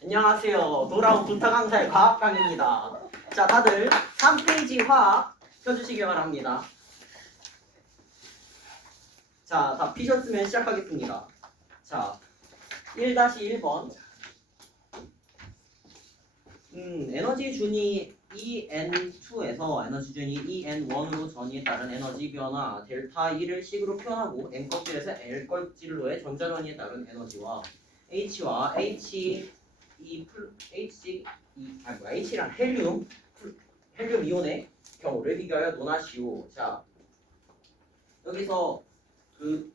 안녕하세요. 돌아온 부탁 강사의 과학 강입니다. 자, 다들 3페이지 화학 펴주시기 바랍니다. 자, 다 피셨으면 시작하겠습니다. 자, 1-1번. 에너지 준위 EN2에서 에너지 준위 EN1으로 전이에 따른 에너지 변화 델타 E를 식으로 표현하고 M 껍질에서 L 껍질로의 전자 전이에 따른 에너지와 H와 H랑 헬륨 이온의 경우를 비교하여 논하시오. 자, 여기서 그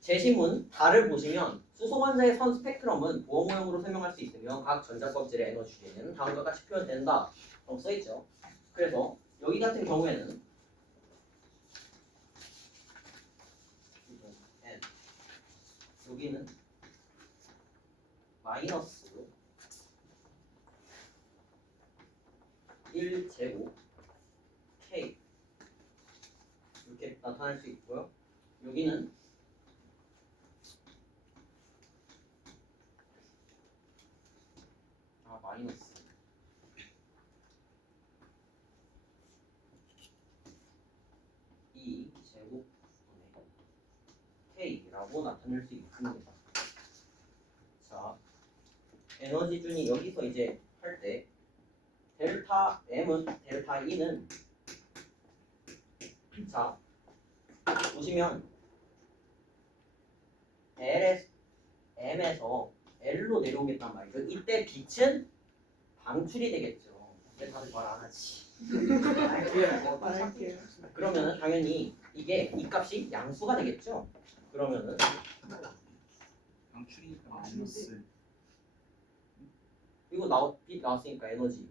제시문 달을 보시면 수소 원자의 선 스펙트럼은 부호 모형으로 설명할 수 있으며 각 전자 껍질의 에너지 준위는 다음과 같이 표현된다. 라고 써있죠. 그래서 여기 같은 경우에는 N, 여기는 마이너스 1제곱 K 이렇게 나타날 수 있고요. 여기는 마이너스 2제곱 K라고 나타낼 수 있습니다. 자, 에너지 준이 여기서 이제 할 때 델타 M은 델타 E는 자 보시면 M에서 L로 내려오겠단 말이죠. 이때 빛은 방출이 되겠죠. 근데 다들 말 안 하지. 말할게요. 그러면은 당연히 이게 이 값이 양수가 되겠죠. 그러면은 방출이니까 마이너스. 이거 빛 나왔으니까 에너지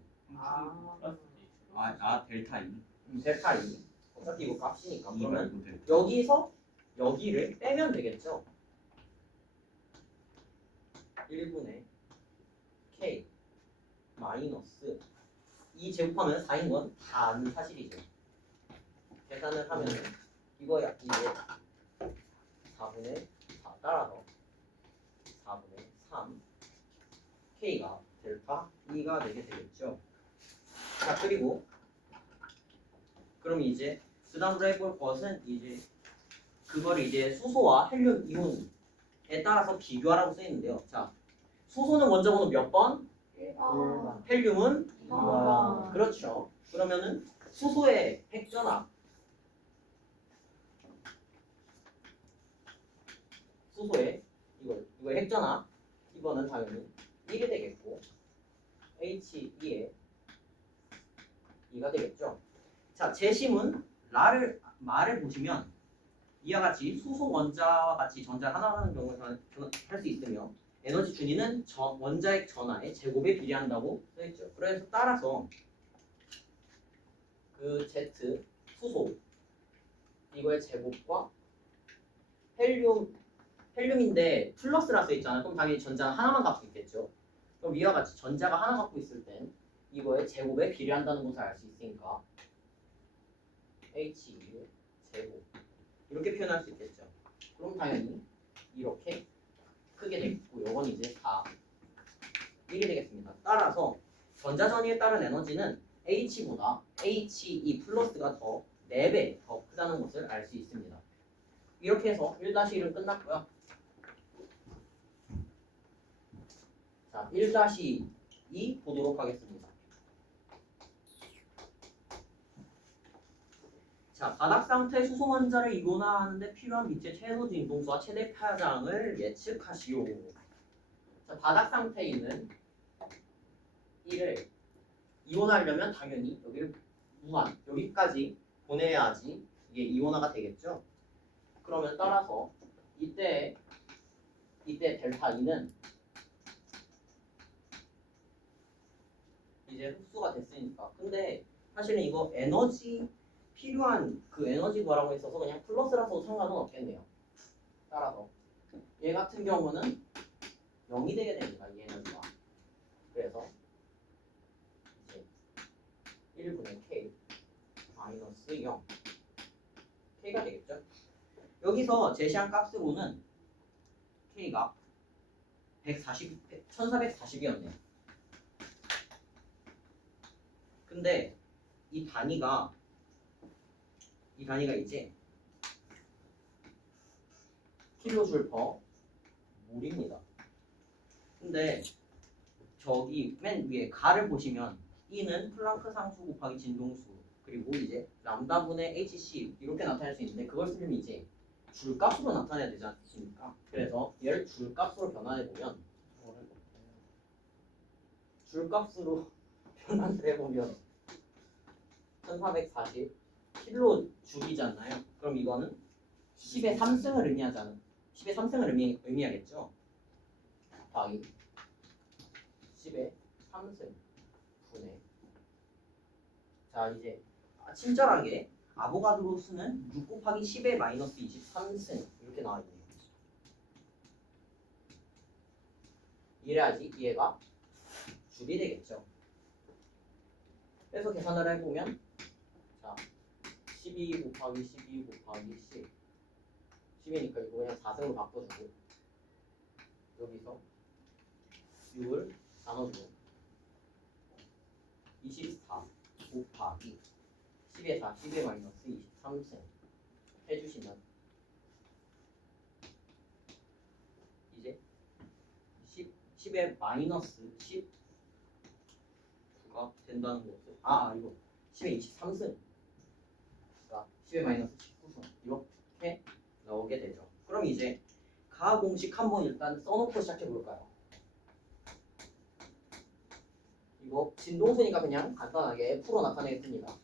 델타 E. 델타 E 어차피 이거 값이니까 그러면 델타. 여기서 여기를 빼면 되겠죠. 1분의 K 마이너스 2 제곱하면 4인 건 다 아는 사실이죠. 계산을 하면 이거야 이게 4분의 4 따라서 4분의 3 K가 델타 E가 되게 되겠죠. 자, 그리고 그럼 이제 그 다음으로 해볼 것은 이제 그거를 이제 수소와 헬륨 이온에 따라서 비교하라고 써있는데요. 자, 수소는 원자 번호 몇 번? 1번. 헬륨은 2번. 그렇죠. 그러면은 수소의 핵전압 수소의 이거 핵전압 이거는 당연히 1이 되겠고 He2의 2가 되겠죠. 자, 제시문 말을 보시면 이와 같이 수소 원자와 같이 전자 하나라는 경우에 할 수 있으며 에너지 준위는 원자핵 전하의 제곱에 비례한다고 써있죠. 그래서 따라서 그 Z 수소 이거의 제곱과 헬륨인데 플러스라 써있잖아요. 그럼 당연히 전자 하나만 갖고 있겠죠. 그럼 위와 같이 전자가 하나 갖고 있을 땐 이거의 제곱에 비례한다는 것을 알 수 있으니까 H2 제곱 이렇게 표현할 수 있겠죠. 그럼 당연히 이렇게 크게 되겠고 요건 이제 4 1이 되겠습니다. 따라서 전자전이에 따른 에너지는 H보다 He 플러스가 더 4배 더 크다는 것을 알 수 있습니다. 이렇게 해서 1-1은 끝났고요. 자, 1-2 보도록 하겠습니다. 자, 바닥 상태 수소 원자를 이온화하는데 필요한 빛의 최에너지 인동수와 최대 파장을 예측하시오. 자, 바닥 상태에 있는 이를 이온화하려면 당연히 여기를 무한 여기까지 보내야지 이게 이온화가 되겠죠. 그러면 따라서 이때 델타 E는 이제 흡수가 됐으니까. 근데 사실은 이거 에너지 필요한 그 에너지 구하라고 했어서 그냥 플러스라서 상관은 없겠네요. 따라서 얘 같은 경우는 0이 되게 됩니다. 이 에너지가. 그래서 이제 1분의 K 마이너스 0 K가 되겠죠. 여기서 제시한 값으로는 K가 1440이었네. 근데 이 단위가 이제 킬로줄 퍼 몰입니다. 근데 저기 맨 위에 가를 보시면 E는 플랑크 상수 곱하기 진동수 그리고 이제 람다분의 HC 이렇게 나타낼 수 있는데 그걸 쓰면 이제 줄값으로 나타내야 되지 않습니까? 그래서 얘를 줄값으로 변환해 보면 줄값으로 변환을 해보면 1440 킬로 줄이잖아요. 그럼 이거는 10의 3승을 의미하잖아요. 10의 3승을 의미하겠죠. 더하기 10의 3승 분의 자 이제 친절하게 아보가드로 수는 6 곱하기 10의 마이너스 23승 이렇게 나와있네요. 이래야지 얘가 줄이 되겠죠. 그래서 계산을 해보면 자 12 곱하기 12 곱하기 10 10이니까 이거 그냥 4승으로 바꿔주고 여기서 6을 나눠주고 24 곱하기 10의 4 10의 마이너스 23승 해주시면 이제 10의 마이너스 19가 된다는 것을 이거 10의 23승 그러니까 10의 마이너스 19승 이렇게 나오게 되죠. 그럼 이제 가 공식 한번 일단 써놓고 시작해 볼까요? 이거 진동수니까 그냥 간단하게 F로 나타내겠습니다.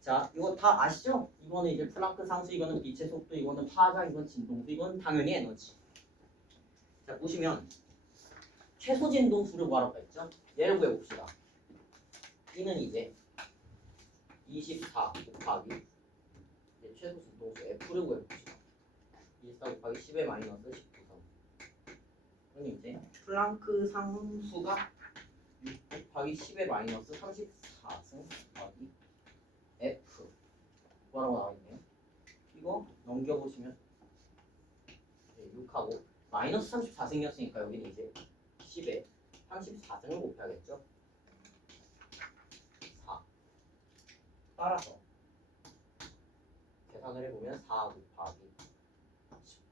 자, 이거 다 아시죠? 이거는 이제 플랑크 상수, 이거는 빛의 속도, 이거는 파장, 이건 진동수, 이건 당연히 에너지. 자, 보시면 최소 진동수를 구하라고 했죠? 얘를 구해봅시다. E는 이제 24 곱하기 이제 최소 진동수 F를 구해봅시다. 24 곱하기 10의 마이너스 19선. 그럼 이제 플랑크 상수가 6 곱하기 10의 마이너스 34승 더하기 F 뭐라고 나와있네요. 이거 넘겨보시면 6하고 마이너스 34승이었으니까 여기는 이제 10에 34승을 곱해야겠죠. 4 따라서 계산을 해보면 4 곱하기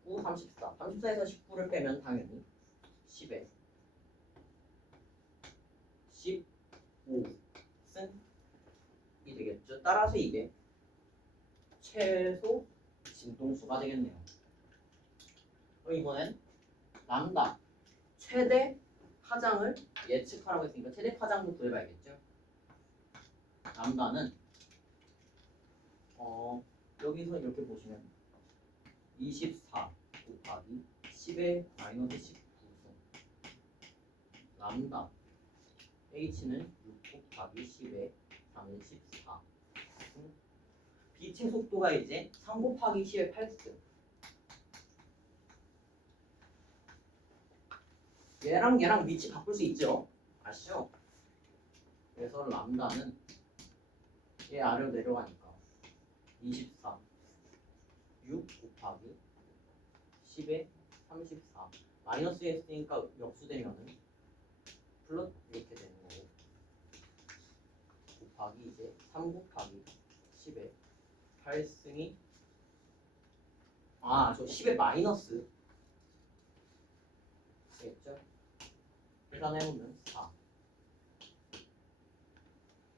19, 34 34에서 19를 빼면 당연히 10에 15승 이 되겠죠. 따라서 이게 최소 진동수가 되겠네요. 그럼 이번엔 람다 최대 파장을 예측하라고 했으니까 최대 파장도 구해봐야겠죠. 람다는 여기서 이렇게 보시면 24 곱하기 10의 마이너스 19승 람다 H는 6 곱하기 10의 34 빛의 속도가 이제 3 곱하기 10의 8승 얘랑 위치 바꿀 수 있죠? 아시죠? 그래서 람다는 얘 아래로 내려가니까 24 6 곱하기 10의 34 마이너스 했으니까 역수되면은 플러스 이렇게 되는 거고 곱하기 이제 3 곱하기 10의 8승이 저 10의 마이너스 되겠죠? 계산해보면 4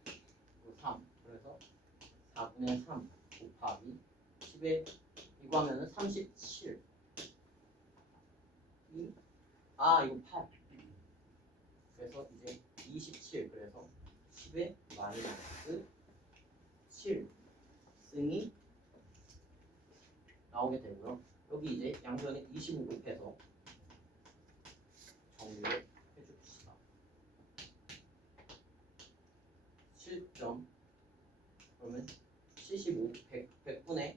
그리고 3 그래서 4분의 3 곱하기 10의 이거 하면은 37 이거 8 그래서 이제 27 그래서 10의 마이너스 7승이 나오게 되고요. 여기 이제 양변에 25 곱해서 정리를 해줍시다. 7점 그러면 75 100분의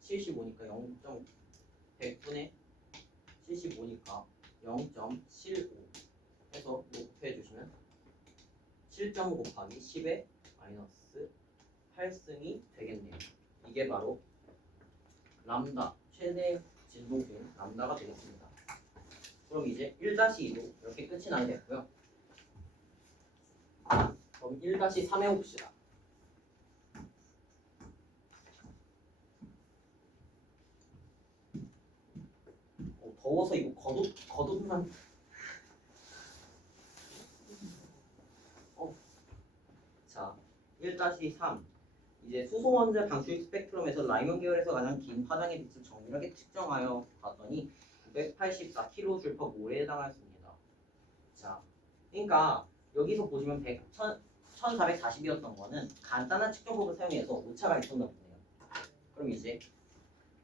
75니까 0. 100분의 75니까 0.75 해서 곱해주시면 7.5 곱하기 10의 마이너스 8승이 되겠네요. 이게 바로 람다 최대 진동수인 람다가 되겠습니다. 그럼 이제 1-2도 이렇게 끝이 나게 됐고요. 그럼 1-3 해봅시다. 더워서 이거 겉옷만 자 1-3 이제 수소원자 방출익 스펙트럼에서 라이먼 계열에서 가장 긴 파장의 빛을 정밀하게 측정하여 봤더니 984kJ/몰에 해당하였습니다. 자, 그러니까 여기서 보시면 1440이었던 거는 간단한 측정법을 사용해서 오차가 있었나 보네요. 그럼 이제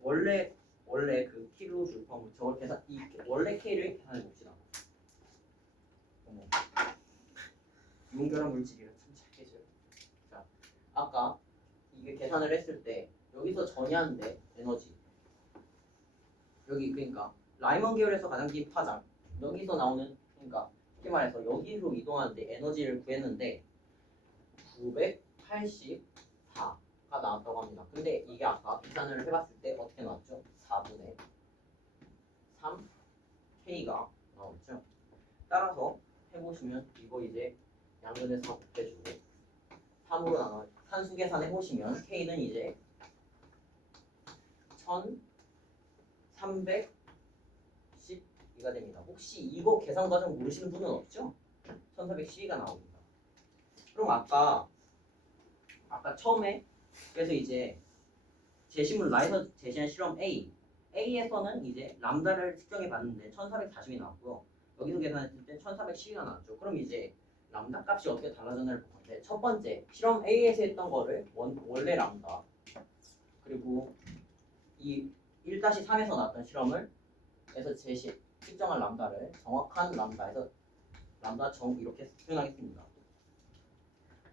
원래 그 kJ/몰 저걸 계산 원래 k를 계산해 봅시다. 어머, 이온결합 물질이라 참 착해져요. 자, 아까 이게 계산을 했을 때 여기서 전이하는데 에너지 여기 그러니까 라이먼 계열에서 가장 긴 파장 여기서 나오는 그러니까 쉽게 말해서 여기로 이동하는데 에너지를 구했는데 984가 나왔다고 합니다. 근데 이게 아까 계산을 해봤을 때 어떻게 나왔죠? 4분의 3 K가 나왔죠. 따라서 해보시면 이거 이제 양변에서 곱해주고 3으로 나눠 산수 계산해 보시면 K는 이제 1312가 됩니다. 혹시 이거 계산 과정 모르시는 분은 없죠? 1412가 나옵니다. 그럼 아까 처음에 그래서 이제 제시물 라에서 제시한 실험 A에서는 이제 람다를 측정해 봤는데 1440이 나왔고요. 여기서 계산했을 때 1412가 나왔죠. 그럼 이제 람다 값이 어떻게 달라졌나를 볼 건데 첫 번째 실험 A에서 했던 거를 원래 람다 그리고 이 1-3에서 나왔던 실험을 해서 측정한 람다를 정확한 람다에서 람다 이렇게 표현하겠습니다.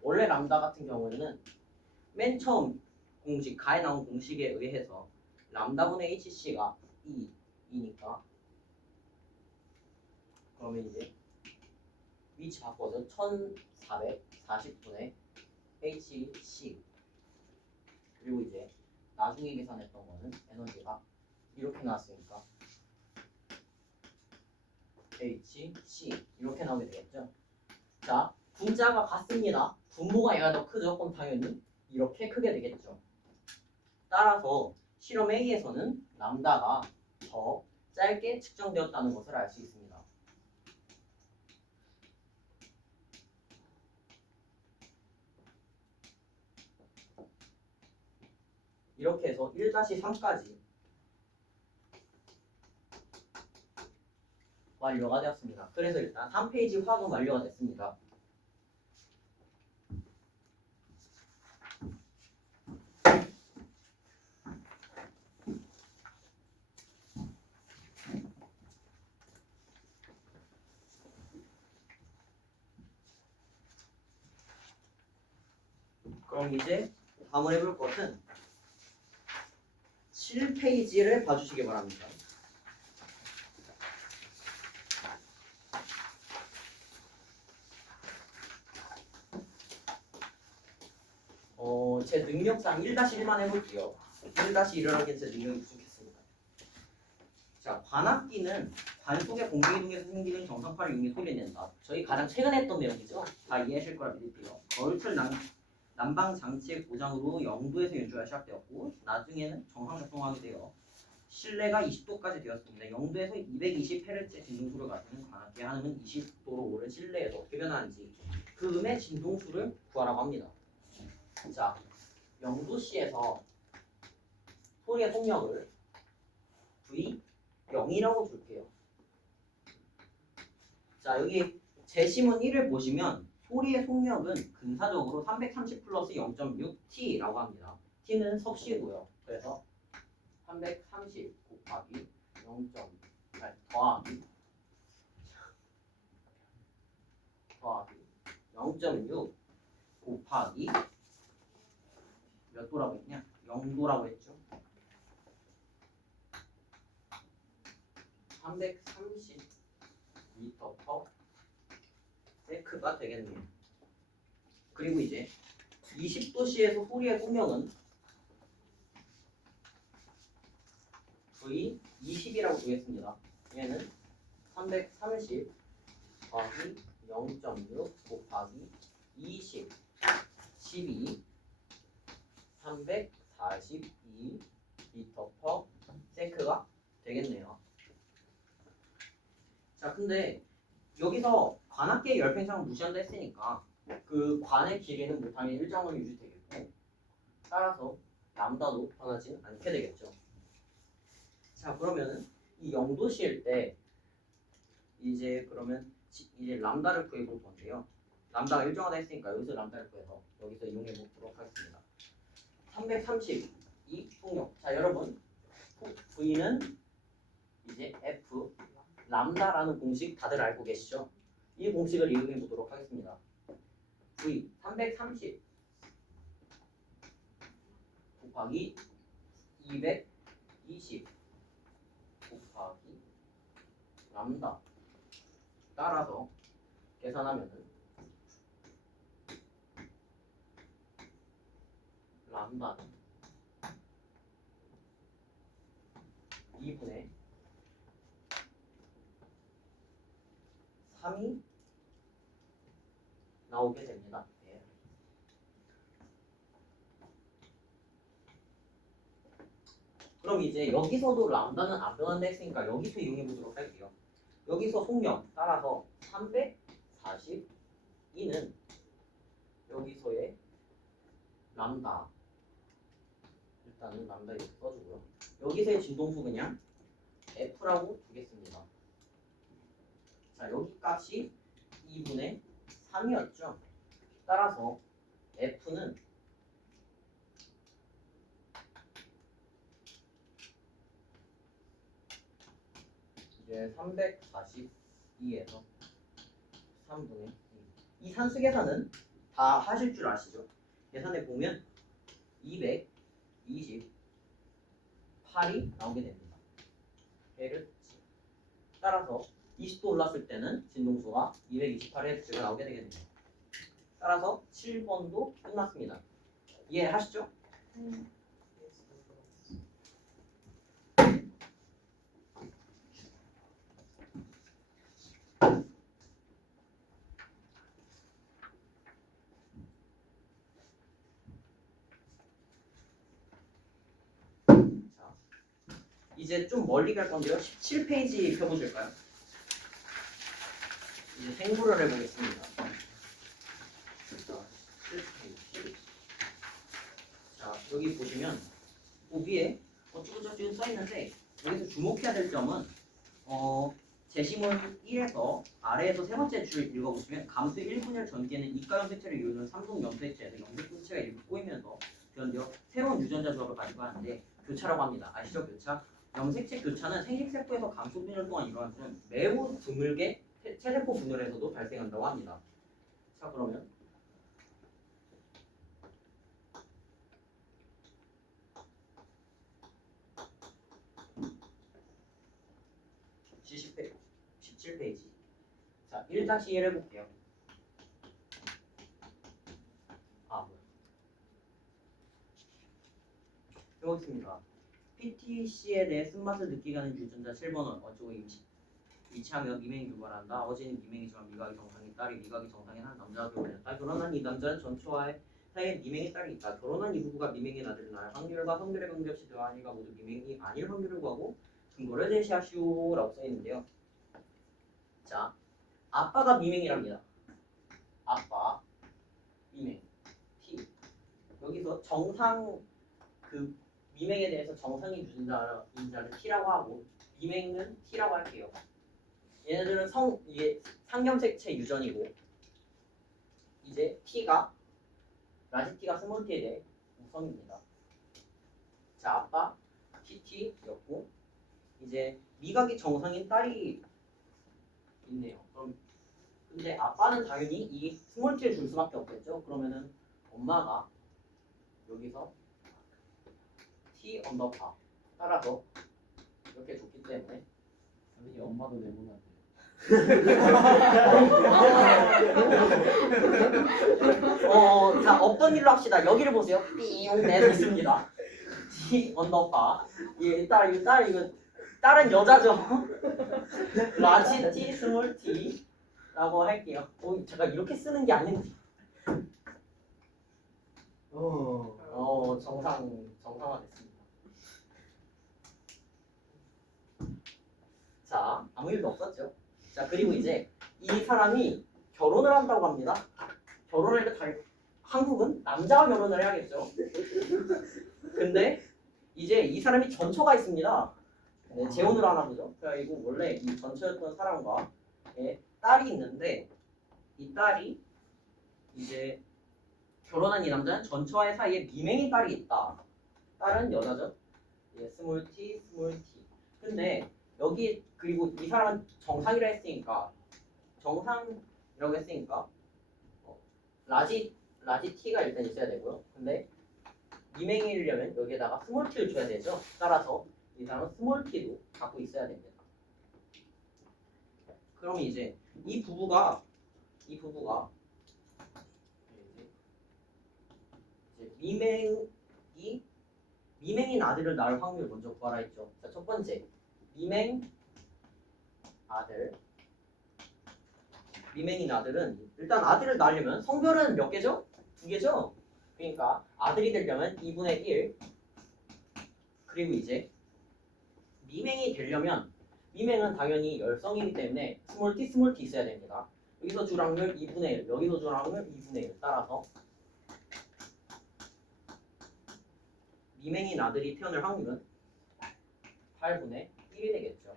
원래 람다 같은 경우에는 맨 처음 공식 가에 나온 공식에 의해서 람다분의 HC가 2니까 그러면 이제 위치 바꿔서 1440분의 HC 그리고 이제 나중에 계산했던 거는 에너지가 이렇게 나왔으니까 HC 이렇게 나오게 되겠죠. 자, 분자가 같습니다. 분모가 얘가 더 크죠. 그럼 당연히 이렇게 크게 되겠죠. 따라서 실험 A에서는 람다가 더 짧게 측정되었다는 것을 알 수 있습니다. 이렇게 해서 1-3까지 완료가 되었습니다. 그래서 일단 3페이지 화금 완료가 됐습니다. 그럼 이제 다음으로 해볼 것은 7페이지를 봐주시기 바랍니다. 제 능력상 1-1만 해볼게요. 1-1을 하기엔 제 능력이 부족했습니다. 자, 관악기는 관 속의 공기이동에서 생기는 정상파를 이용해 소리를 낸다. 저희 가장 최근에 했던 내용이죠. 다 이해하실 거라 믿을게요. 거울틀 난방 장치의 고장으로 0도에서 연주가 시작되었고 나중에는 정상 작동하게 되어 실내가 20도까지 되었습니다. 0도에서 220Hz 진동수를 가지는 관악기 한음은 20도로 오른 실내에서 어떻게 변하는지 그 음의 진동수를 구하라고 합니다. 자, 0도씨에서 소리의 속력을 V0이라고 줄게요. 자, 여기 제시문 1을 보시면 소리의 속력은 근사적으로 330 플러스 0.6T라고 합니다. T는 섭씨고요. 그래서 330 곱하기 0.8 더하기 0.6 곱하기 몇 도라고 했냐? 0도라고 했죠. 330 미터 퍼 세크가 되겠네요. 그리고 이제 20도씨에서 소리의 속력은 V 20이라고 두겠습니다. 얘는 330 곱하기 0.6 곱하기 20 12 342 미터 퍼 세크가 되겠네요. 자, 근데 여기서 관악계 열팽창을 무시한다 했으니까 그 관의 길이는 뭐 당연히 일정으로 유지되겠고 따라서 람다도 변하지 않게 되겠죠. 자, 그러면은 이 0도시일 때 이제 그러면 이제 람다를 구해볼 건데요. 람다가 일정하다 했으니까 여기서 람다를 구해서 여기서 이용해 보도록 하겠습니다. 332 폭력. 자, 여러분 V는 이제 F 람다라는 공식 다들 알고 계시죠? 이 공식을 이용해 보도록 하겠습니다. V 330 곱하기 220 곱하기 람다 따라서 계산하면은 람다는 2분의 3이 나오게 됩니다. 예. 그럼 이제 여기서도 람다는 안 변한다 했으니까 여기서 이용해 보도록 할게요. 여기서 속력 따라서 342는 여기서의 람다 일단은 람다 이렇게 써주고요. 여기서의 진동수 그냥 F라고 두겠습니다. 자, 여기 값이 2분의 3이었죠. 따라서 F는 이제 342에서 3분의 2. 이 산수 계산은 다 하실 줄 아시죠? 계산해 보면 228이 나오게 됩니다. 헤르츠. 따라서 20도 올랐을 때는 진동수가 228Hz가 나오게 되겠네요. 따라서 7번도 끝났습니다. 이해하시죠? 자, 이제 좀 멀리 갈 건데요. 17페이지 펴보실까요? 이제 생물을 해보겠습니다. 자, 17페이지. 자, 여기 보시면 위에 어쩌고저쩌고 써있는데 여기서 주목해야 될 점은 제시문 1에서 아래에서 세 번째 줄 읽어보시면 감수 1분열 전개는 이가염색체를 이루는 삼성염색체에서 염색분체가 이렇게 꼬이면서 그런데요 새로운 유전자 조합을 가지고 하는데 교차라고 합니다. 아시죠? 교차? 염색체 교차는 생식세포에서 감수 분열 동안 일어나는 매우 드물게 체세포 분열에서도 발생한다고 합니다. 자, 그러면 17페이지. 자, 1-1 해볼게요. 뭐야. 해보겠습니다. PTC에 대해 쓴맛을 느끼게 하는 유전자 7번은 어쩌고 이치하며 미맹이 유발한다. 어제는 미맹이지만 미각이 정상인 딸이 미각이 정상인 한 남자와 결혼했다. 결혼한 이 남자는 전처와의 사이에 미맹의 딸이 있다. 결혼한 이 부부가 미맹의 아들을 낳을 확률과 성별에 관계없이 대화하니가 모두 미맹이 아닐 확률을 구하고 근거를 제시하시오 라고 써있는데요. 자, 아빠가 미맹이랍니다. 아빠 미맹 T. 여기서 정상 그 미맹에 대해서 정상인 유전자를 T라고 하고 미맹은 T라고 할게요. 얘네들은 이게 상염색체 유전이고 이제 T가 라지 T가 스몰 T에 대해 우성입니다. 자, 아빠 TT였고 이제 미각이 정상인 딸이 있네요. 그럼 근데 아빠는 당연히 이 스몰 T를 줄 수밖에 없겠죠. 그러면은 엄마가 여기서 T 언더바 따라서 이렇게 줬기 때문에 선생님 엄마도 내보면 안 돼요. 자, 없던 일로 합시다. 여기를 보세요. 삥, 네, 됐습니다. T 언더바. 이거 딸은 여자죠. 라지 T, 스몰 T라고 할게요. 제가 이렇게 쓰는 게 아닌데. 정상화됐습니다. 자, 아무 일도 없었죠. 자, 그리고 이제 이 사람이 결혼을 한다고 합니다. 결혼할 때 한국은 남자가 결혼을 해야겠죠. 근데 이제 이 사람이 전처가 있습니다. 네, 재혼을 하나 보죠. 그리고 원래 이 전처였던 사람과 딸이 있는데 이 딸이 이제 결혼한 이 남자는 전처와의 사이에 미맹인 딸이 있다. 딸은 여자죠. 스몰 t, 스몰 t. 근데 여기 그리고 이 사람은 정상이라 했으니까 정상이라고 했으니까 라지 t가 일단 있어야 되고요. 근데 미맹이려면 여기에다가 스몰 t를 줘야 되죠. 따라서 이 사람은 스몰 t도 갖고 있어야 됩니다. 그럼 이제 이 부부가 이제 미맹인 아들을 낳을 확률 먼저 구하라 했죠. 자, 첫 번째 미맹인 아들은 일단 아들을 낳으려면 성별은 몇 개죠? 2개죠? 그러니까 아들이 되려면 2분의 1 그리고 이제 미맹이 되려면 미맹은 당연히 열성이기 때문에 스몰 t 있어야 됩니다. 여기서 줄 확률 2분의 1 여기서 줄 확률 2분의 1 따라서 미맹인 아들이 태어날 확률은 8분의 1이 되겠죠.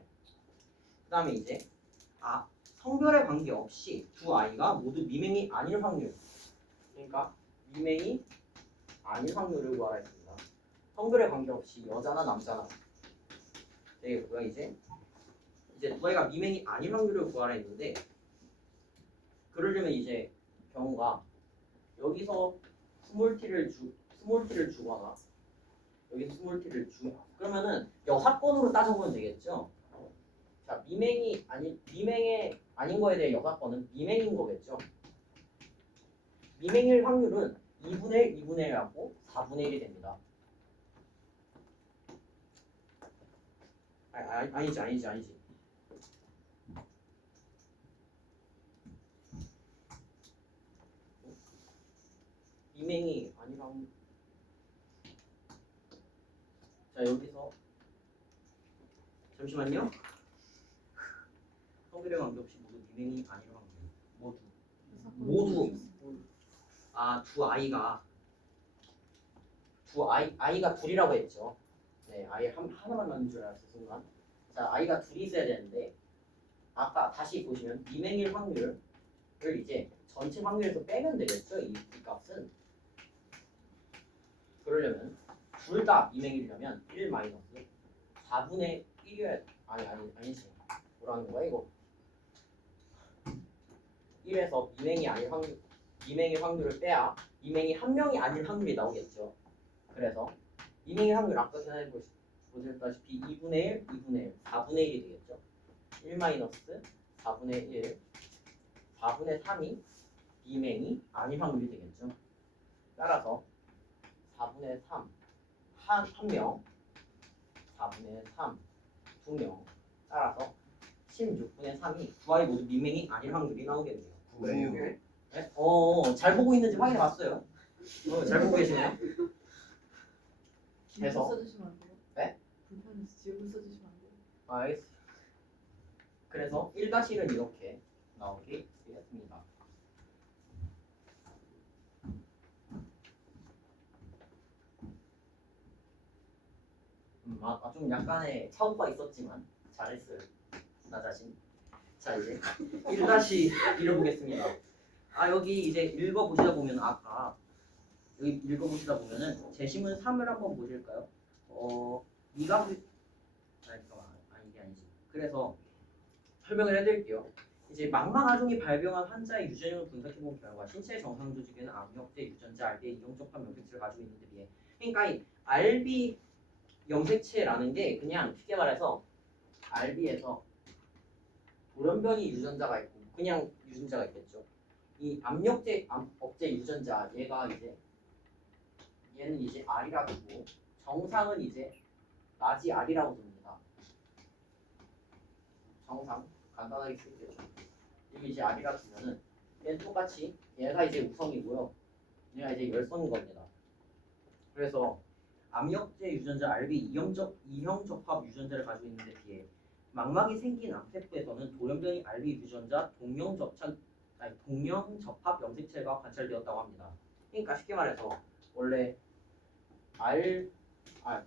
그 다음에 이제 성별에 관계없이 두 아이가 모두 미맹이 아닐 확률 그러니까 미맹이 아닐 확률을 구하라 했습니다. 성별에 관계없이 여자나 남자나 되겠고요. 이제 두 아이가 미맹이 아닐 확률을 구하라 했는데 그러려면 이제 경우가 여기서 스몰 t를 주거나 여기서 스몰 t를 그러면은 여사건으로 따져보면 되겠죠. 자, 미맹이 아닌 거에 대해 여사건은 미맹인 거겠죠. 미맹일 확률은 2분의 1, 2분의 1하고 4분의 1이 됩니다. 아니지. 미맹이 아닐 확률. 자, 여기서 잠시만요. 성별에 관계없이 모두 미맹이 아닐 확률. 모두 아이가 둘이라고 했죠. 네, 아이 하나만 낳는 줄 알았어요 순간. 자, 아이가 둘이 있어야 되는데 아까 다시 보시면 미맹일 확률을 이제 전체 확률에서 빼면 되겠죠. 이 값은. 그러려면 둘 다 미맹이려면 1 마이너스 4분의 1이어야 아니지. 뭐라는 거야 이거? 1에서 미맹일 확률을 빼야 미맹이 한 명이 아닐 확률이 나오겠죠. 그래서 미맹일 확률 아까 전에 보셨다시피 2분의 1, 2분의 1, 4분의 1이 되겠죠. 1 마이너스 4분의 1, 4분의 3이 미맹이 아닐 확률이 되겠죠. 따라서 4분의 3, 한 명, 4분의 3, 2명, 따라서 16분의 3이 두 아이 모두 미맹이 아닐 확률이 나오겠네요. 왜요? 네? 잘 보고 있는지 확인해 봤어요. 잘 보고 계시네요. 해서 써주시면 안 돼요? 네? 불편해서 지우고 써주시면 안 돼요? 알겠습니다. 그래서 1-1은 이렇게 나오게 되었습니다. 좀 약간의 차오가 있었지만 잘했어요. 나 자신. 자, 이제 1-1을 보겠습니다. 여기 이제 읽어보시다 보면 여기 읽어보시다 보면은 제시문 3을 한번 보실까요? 잠깐만. 이게 아니지. 그래서 설명을 해드릴게요. 이제 망막아종이 발병한 환자의 유전을 분석해본 결과 신체 정상 조직에는 암염제, 유전자, RB의 이용적합 염색체를 가지고 있는데 비해 그러니까 이 RB 염색체라는 게 그냥 쉽게 말해서 RB에서 돌연변이 유전자가 있고 그냥 유전자가 있겠죠. 이 압력제 유전자 얘는 이제 R이라고 두고 정상은 이제 라지 R이라고 둡니다. 항상 간단하게 쓸게요. 여기 이제 R이라 두면은 얘는 똑같이 얘가 이제 우성이고요. 얘가 이제 열성인 겁니다. 그래서 암역제 유전자 RB 이형 접합 유전자를 가지고 있는데 비해 망막이 생긴 암세포에서는 돌연변이 RB 유전자 동형 접합 염색체가 관찰되었다고 합니다. 그러니까 쉽게 말해서 원래 뭐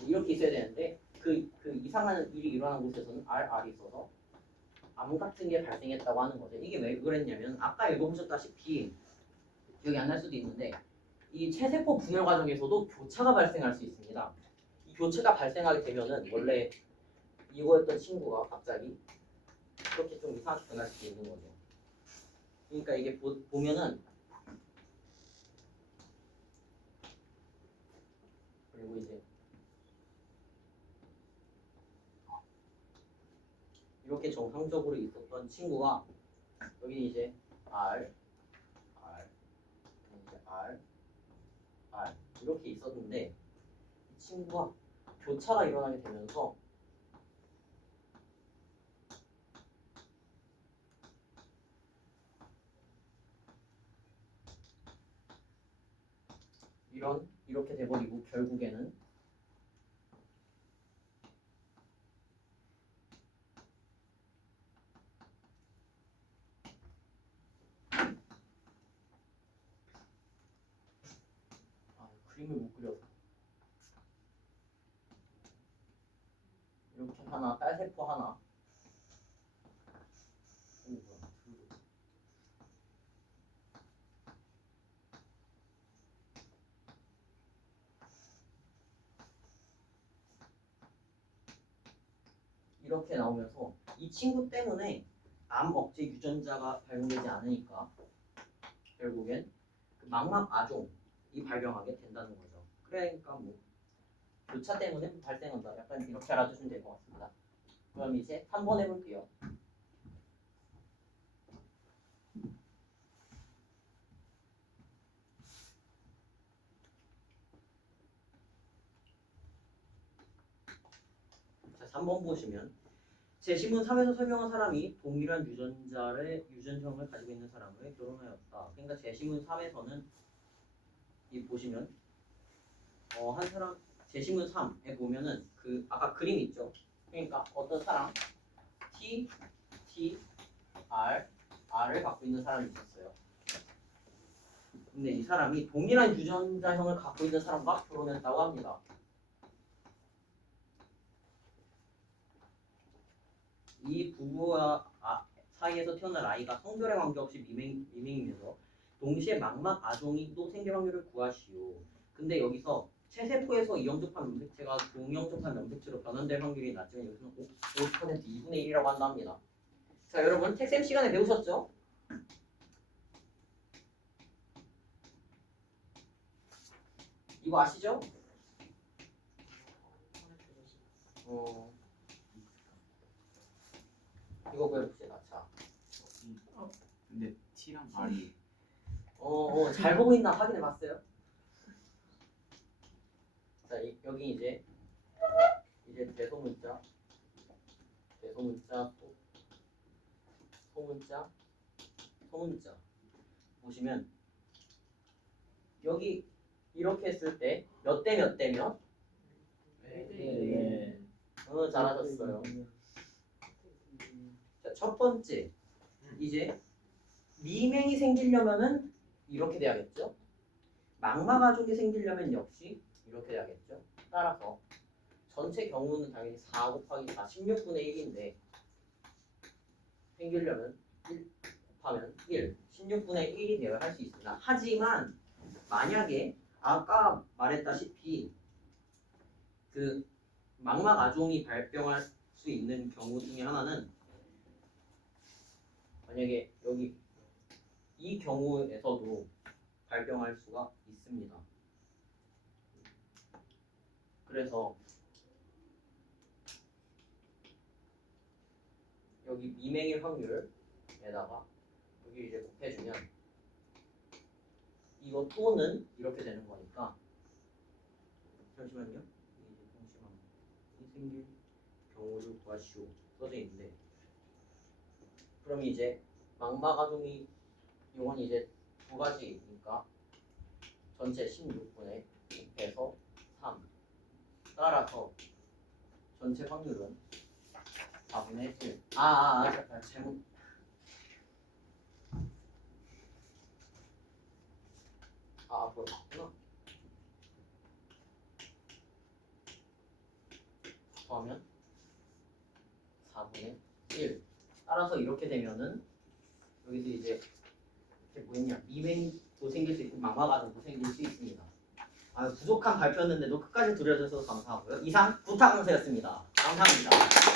이렇게 있어야 되는데 그 이상한 일이 일어난 곳에서는 R이 있어서 암 같은 게 발생했다고 하는 거죠. 이게 왜 그랬냐면 아까 읽어보셨다시피 기억이 안 날 수도 있는데 이 체세포 분열 과정에서도 교차가 발생할 수 있습니다. 이 교차가 발생하게 되면은 원래 이거였던 친구가 갑자기 그렇게 좀 이상하게 변할 수도 있는 거죠. 그러니까 이게 보면은 그리고 이제 이렇게 정상적으로 있었던 친구가 여기 이제 R 이렇게 있었는데 이 친구가 교차가 일어나게 되면서 이렇게 돼버리고 결국에는 그림을 못 그려서 이렇게 하나 딸세포 하나 이렇게 나오면서 이 친구 때문에 암 억제 유전자가 발견되지 않으니까 결국엔 그 망막 아종이 발병하게 된다는 거죠. 그러니까 뭐 교차 때문에 발생한다. 약간 이렇게 알아두시면 될 것 같습니다. 그럼 이제 3번 해볼게요. 자, 3번 보시면 제시문 3에서 설명한 사람이 동일한 유전형을 가지고 있는 사람을 결혼하였다. 그러니까 제시문 3에서는 이 보시면 한 사람 제시문 3에 보면은 그 아까 그림 있죠. 그러니까 어떤 사람 T, R을 갖고 있는 사람이 있었어요. 근데 이 사람이 동일한 유전자형을 갖고 있는 사람과 결혼했다고 합니다. 이 부부와 사이에서 태어날 아이가 성별에 관계없이 미맹이면서 동시에 망막 아종이도 생길 확률을 구하시오. 근데 여기서 체세포에서 이형접합 염색체가 동형접합 염색체로 변환될 확률이 낮지만 여기서는 50% 2분의 1이라고 한답니다. 자, 여러분 책셈 시간에 배우셨죠? 이거 아시죠? 이거 구해봅시다. 자, 근데 T랑 R이 잘 보고 있나 확인해봤어요? 자, 여기 이제 대소문자, 소문자 보시면 여기 이렇게 했을 때 몇 대 몇 대면? 네. 잘하셨어요. 자, 첫 번째 이제 미맹이 생기려면은 이렇게 돼야겠죠? 망막 아종이 생기려면 역시 이렇게 돼야겠죠? 따라서 전체 경우는 당연히 4 곱하기 4 16분의 1인데 생기려면 1 곱하면 1 16분의 1이 되어야 할 수 있습니다. 하지만 만약에 아까 말했다시피 그 망막 아종이 발병할 수 있는 경우 중에 하나는 만약에 여기 이 경우에서도 발병할 수가 있습니다. 그래서 여기 미맹일 확률에다가 여기 이제 곱해주면 이거 또는 이렇게 되는 거니까 잠시만요. 이제 동시만 생길 경우를 구하시오 써져 있는데 그럼 이제 망마가동이 요건 이제 두 가지니까 전체 16분의 6에서 3 따라서 전체 확률은 4분의 1 잘못 그거 맞구나. 더하면 4분의 1 따라서 이렇게 되면은 여기서 이제 이렇게 뭐냐 미맹도 생길 수 있고 망마가동도 생길 수 있습니다. 부족한 발표였는데도 끝까지 들려주셔서 감사하고요. 이상 부탁 강사였습니다. 감사합니다.